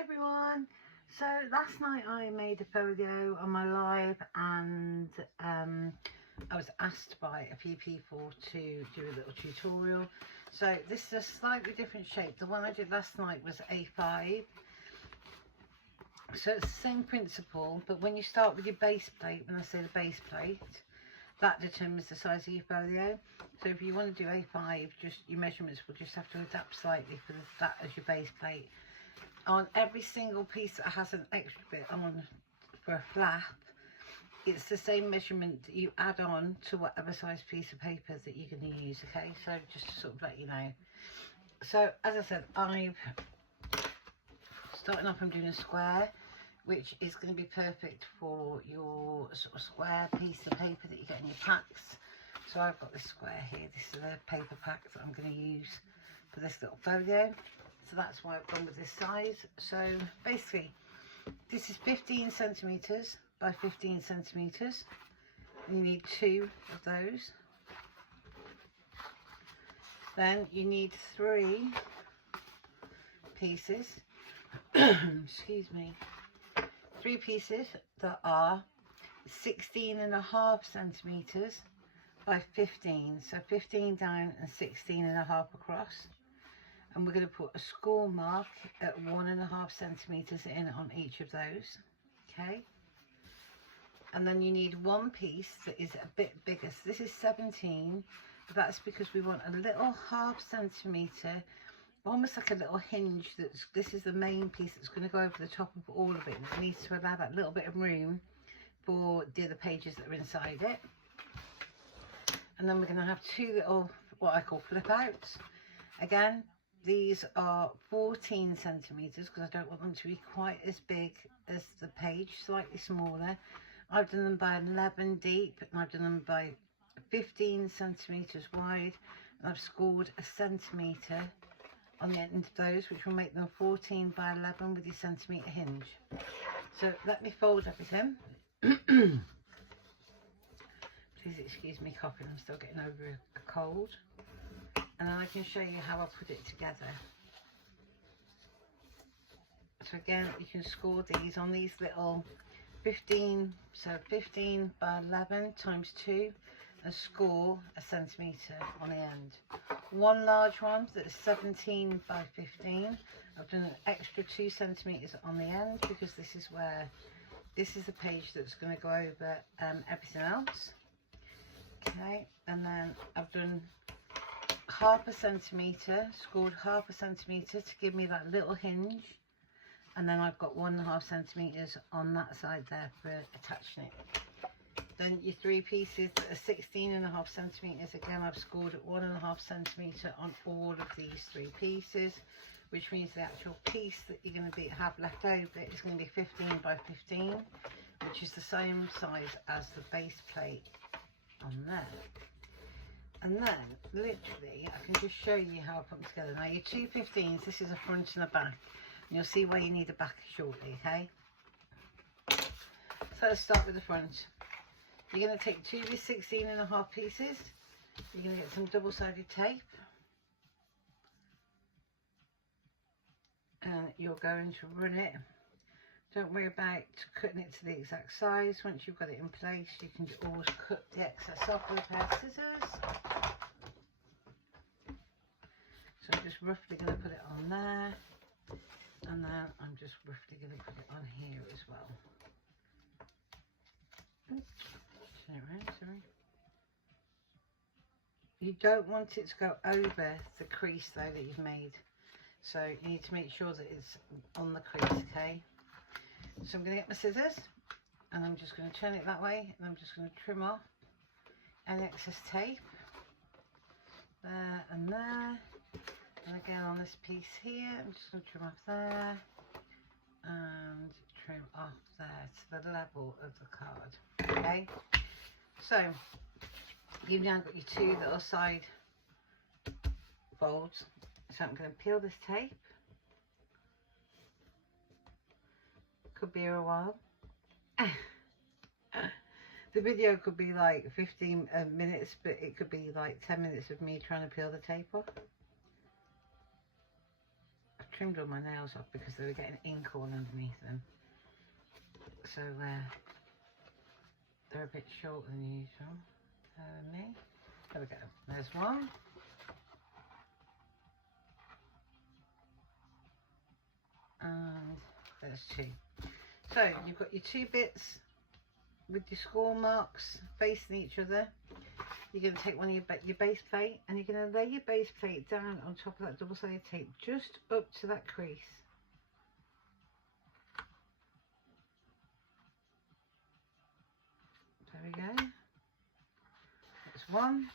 Hi everyone. So last night I made a folio on my live and I was asked by a few people to do a little tutorial. So this is a slightly different shape. The one I did last night was A5. So it's the same principle, but when you start with your base plate, when I say the base plate, that determines the size of your folio. So if you want to do A5, just your measurements will just have to adapt slightly for that as your base plate. On every single piece that has an extra bit on for a flap, it's the same measurement that you add on to whatever size piece of paper that you're going to use. Okay, so just to sort of let you know. So as I said, starting off, I'm doing a square, which is going to be perfect for your sort of square piece of paper that you get in your packs. So I've got this square here. This is a paper pack that I'm going to use for this little folio. So that's why I've gone with this size. So basically, this is 15 centimetres by 15 centimetres. You need 2 of those. Then you need 3 pieces. Excuse me. 3 pieces that are 16.5 centimetres by 15. So 15 down and 16.5 across. And we're going to put a score mark at 1.5 centimetres in on each of those. Okay. And then you need 1 piece that is a bit bigger. So this is 17, but that's because we want a little 0.5 centimetre, almost like a little hinge. This is the main piece that's going to go over the top of all of it. And it needs to allow that little bit of room for the other pages that are inside it. And then we're going to have 2 little, what I call flip outs. Again, these are 14 centimetres because I don't want them to be quite as big as the page, slightly smaller. I've done them by 11 deep and I've done them by 15 centimetres wide, and I've scored a centimetre on the end of those, which will make them 14 by 11 with your centimetre hinge. So let me fold everything. Please excuse me coughing, I'm still getting over a cold. And then I can show you how I put it together. So again, you can score these on these little 15, so 15 by 11 times 2, and score a centimetre on the end. 1 large one that is 17 by 15. I've done an extra 2 centimetres on the end because this is the page that's going to go over everything else. Okay, and then I've done 0.5 centimetre, scored 0.5 centimetre to give me that little hinge, and then I've got 1.5 centimetres on that side there for attaching it. Then your 3 pieces that are 16.5 centimetres, again I've scored at 1.5 centimetre on all of these 3 pieces, which means the actual piece that you're going to have left over is going to be 15 by 15, which is the same size as the base plate on there. And then, literally, I can just show you how I put them together. Now, your 2 15s, this is a front and a back. And you'll see why you need a back shortly, okay? So let's start with the front. You're going to take 2 of your 16.5 pieces. You're going to get some double-sided tape. And you're going to run it. Don't worry about cutting it to the exact size. Once you've got it in place, you can always cut the excess off with a pair of scissors. So I'm just roughly going to put it on there. And then I'm just roughly going to put it on here as well. Oops. Turn it around, sorry. You don't want it to go over the crease though that you've made. So you need to make sure that it's on the crease, okay? So I'm going to get my scissors and I'm just going to turn it that way, and I'm just going to trim off any excess tape there and there. And again on this piece here, I'm just going to trim off there and trim off there to the level of the card. Okay, so you've now got your 2 little side folds. So I'm going to peel this tape. Could be a while. The video could be like 15 minutes, but it could be like 10 minutes of me trying to peel the tape off. I've trimmed all my nails off because they were getting ink all underneath them. So they're a bit shorter than usual. Me. There we go. There's one. And there's two. So you've got your two bits with your score marks facing each other. You're going to take one of your base plate and you're going to lay your base plate down on top of that double-sided tape just up to that crease. There we go. That's one.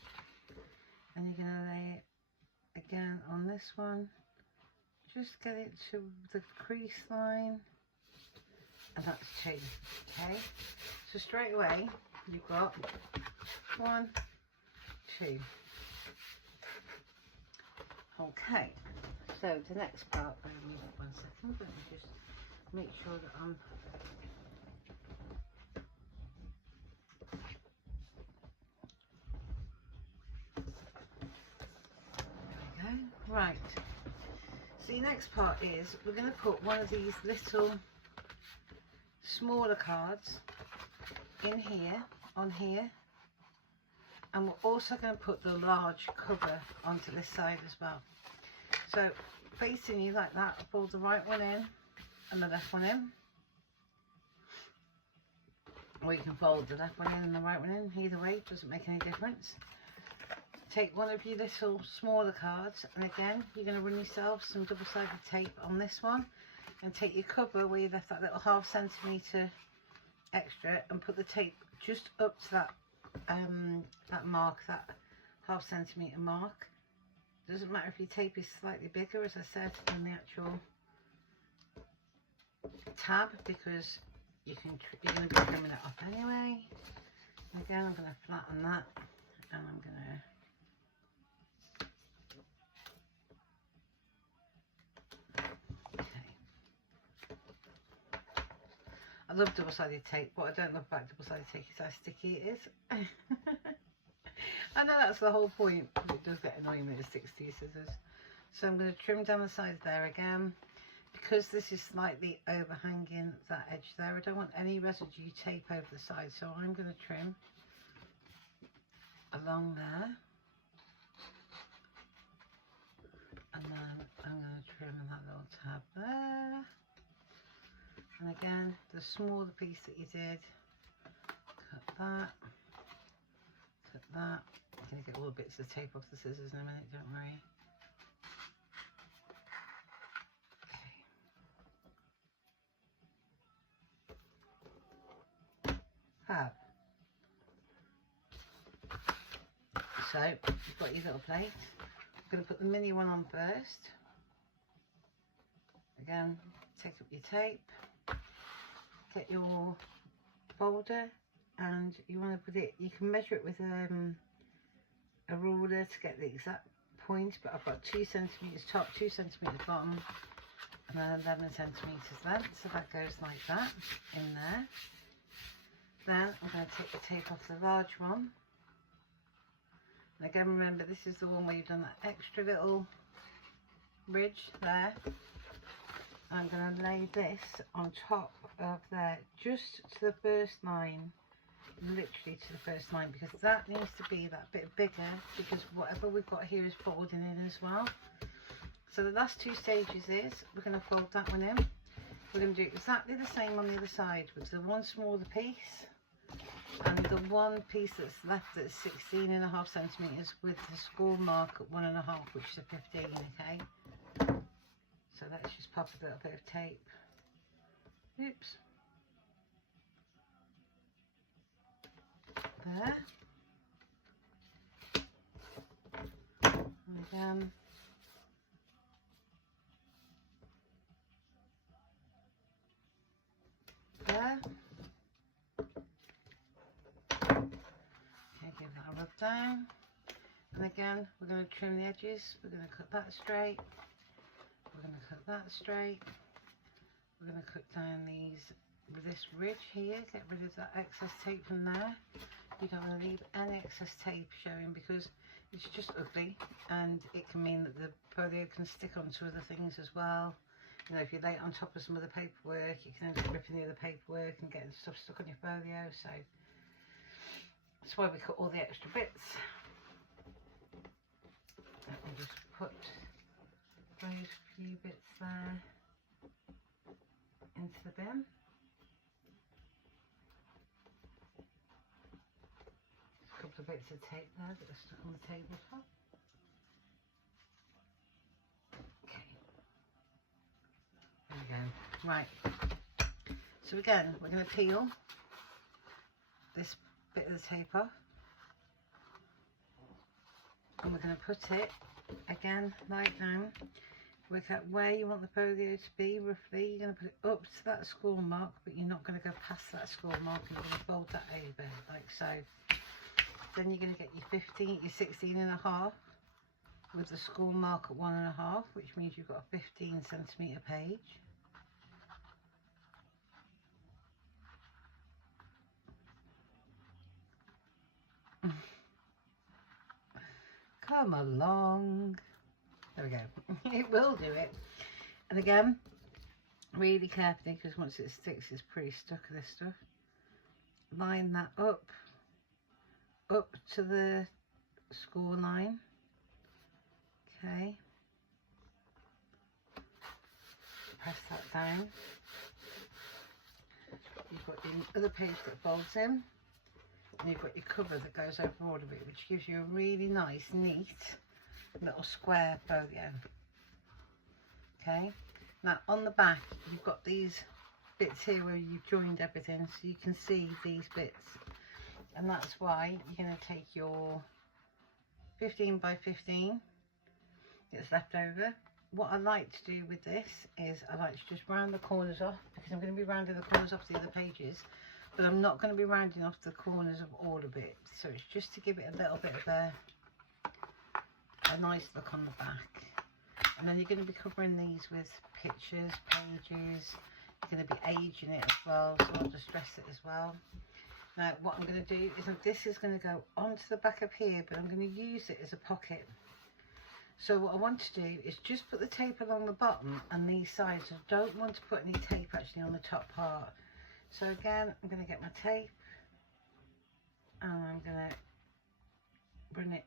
And you're going to lay it again on this one. Just get it to the crease line. And that's two. Okay. So straight away you've got 1, 2. Okay, so the next part, bear with me 1 second, let me just make sure that I'm there we go. Right, so the next part is we're going to put one of these little smaller cards in here, on here, and we're also going to put the large cover onto this side as well. So facing you like that, fold the right one in and the left one in, or you can fold the left one in and the right one in, either way, doesn't make any difference. Take one of your little smaller cards, and again you're going to run yourself some double-sided tape on this one, and take your cover where you left that little ½ centimetre extra and put the tape just up to that that mark, that ½ centimetre mark. Doesn't matter if your tape is slightly bigger, as I said, than the actual tab, because you're going to be trimming it off anyway. And again, I'm going to flatten that, and I'm going to I love double-sided tape. What I don't love about double-sided tape is how sticky it is. I know that's the whole point, but it does get annoying when it sticks to your scissors. So I'm going to trim down the sides there again. Because this is slightly overhanging that edge there, I don't want any residue tape over the side, so I'm going to trim along there. And then I'm going to trim that little tab there. And again, the smaller piece that you did, cut that, cut that. I'm going to get all the bits of tape off the scissors in a minute, don't worry. Okay. Fab. So, you've got your little plate. I'm going to put the mini one on first. Again, take up your tape. Get your folder, and you want to put it, you can measure it with a ruler to get the exact point, but I've got 2 centimetres top, 2 centimetres bottom, and then 11 centimetres length, so that goes like that in there. Then I'm going to take the tape off the large one, and again remember this is the one where you've done that extra little ridge there. I'm going to lay this on top of there, just to the first line, literally to the first line, because that needs to be that bit bigger, because whatever we've got here is folding in as well. So the last 2 stages is, we're going to fold that one in. We're going to do exactly the same on the other side, with the one smaller piece, and the one piece that's left that's 16.5 centimetres, with the score mark at 1.5, which is a 15, okay? So let's just pop a little bit of tape. Oops. There. And again. There. Okay, give that a rub down. And again, we're going to trim the edges. We're going to cut that straight. We're going to cut that straight. We're going to cut down with this ridge here, get rid of that excess tape from there. You don't want to leave any excess tape showing, because it's just ugly, and it can mean that the folio can stick onto other things as well. You know, if you lay it on top of some of the paperwork, you can end up ripping the other paperwork and getting stuff stuck on your folio. So that's why we cut all the extra bits. Let me just put those few bits there into the bin. A couple of bits of tape there that are stuck on the tabletop. Okay, there we go. Right, so again, we're going to peel this bit of the tape off, and we're going to put it again right down. Work out where you want the folio to be roughly. You're going to put it up to that score mark, but you're not going to go past that score mark, and you're going to fold that over like so. Then you're going to get your 16 and a half with the score mark at 1.5, which means you've got a 15 centimetre page. Come along. There we go. It will do it. And again, really carefully, because once it sticks, it's pretty stuck, this stuff. Line that up to the score line. Okay. Press that down. You've got the other page that folds in, and you've got your cover that goes over all of it, which gives you a really nice, neat little square folio. Okay. Now on the back, you've got these bits here where you've joined everything, so you can see these bits, and that's why you're going to take your 15 by 15 that's left over. What I like to do with this is I like to just round the corners off, because I'm going to be rounding the corners off the other pages, but I'm not going to be rounding off the corners of all of it. So it's just to give it a little bit of a nice look on the back. And then you're going to be covering these with pictures, pages. You're going to be aging it as well, so I'll just dress it as well. Now what I'm going to do is this is going to go onto the back of here, but I'm going to use it as a pocket. So what I want to do is just put the tape along the bottom and these sides. I don't want to put any tape actually on the top part. So again, I'm going to get my tape and I'm going to bring it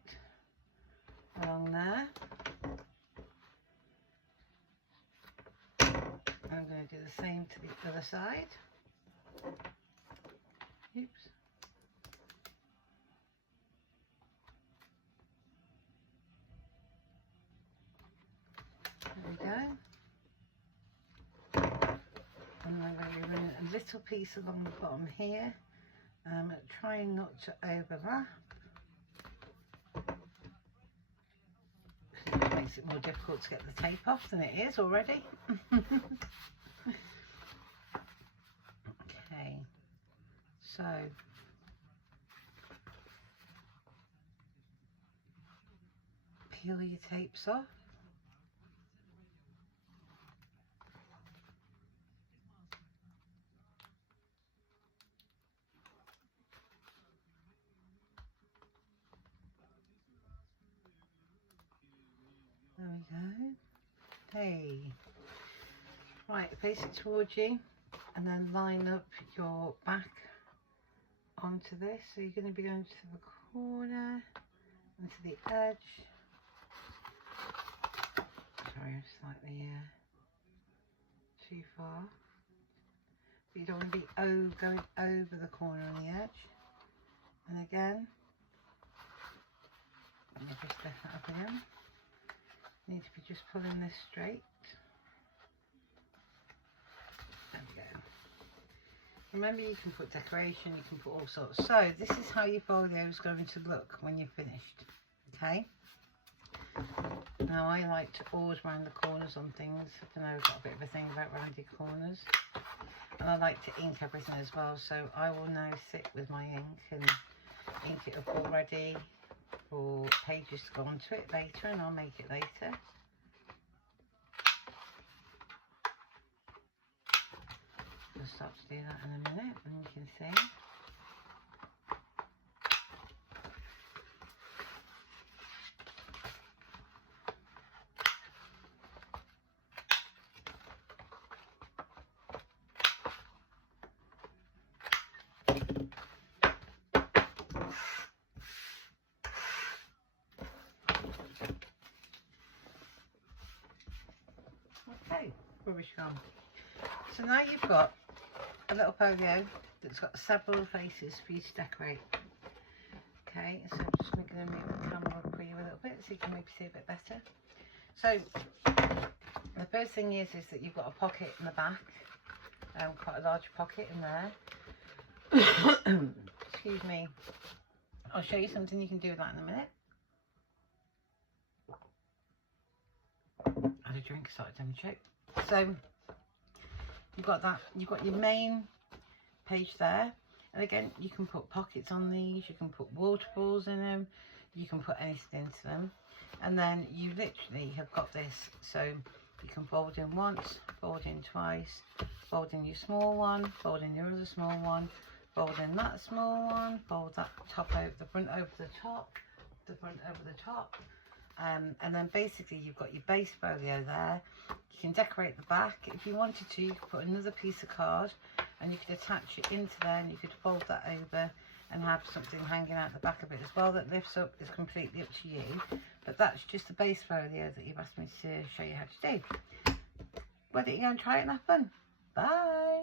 along there. I'm going to do the same to the other side. Oops. There we go. And I'm going to be running a little piece along the bottom here, trying not to overlap. It makes it more difficult to get the tape off than it is already. Okay, so peel your tapes off. There we go. Hey. Right, face it towards you and then line up your back onto this. So you're going to be going to the corner and to the edge. Sorry, I'm slightly too far. But you don't want to be going over the corner on the edge. And again, let me just lift that up again. Need to be just pulling this straight. There we go. Remember, you can put decoration, you can put all sorts. So this is how your folio is going to look when you're finished. Okay. Now I like to always round the corners on things. I don't know, I've got a bit of a thing about rounded corners. And I like to ink everything as well. So I will now sit with my ink and ink it up already for pages to go onto it later, and I'll make it later. I'll start to do that in a minute, and you can see. rubbish gone. So now you've got a little folio that's got several faces for you to decorate. Okay, so I'm just going to move the camera up for you a little bit so you can maybe see a bit better. So the first thing is that you've got a pocket in the back, quite a large pocket in there. Excuse me. I'll show you something you can do with that in a minute. I had a drink, started to choke. So you've got that, you've got your main page there, and again you can put pockets on these, you can put waterfalls in them, you can put anything into them, and then you literally have got this, so you can fold in once, fold in twice, fold in your small one, fold in your other small one, fold in that small one, fold that top over the front over the top, the front over the top, and then basically you've got your base folio there. You can decorate the back if you wanted to. You could put another piece of card and you could attach it into there, and you could fold that over and have something hanging out the back of it as well that lifts up. Is completely up to you, but that's just the base folio that you've asked me to show you how to do. Why don't you go and try it and have fun? Bye.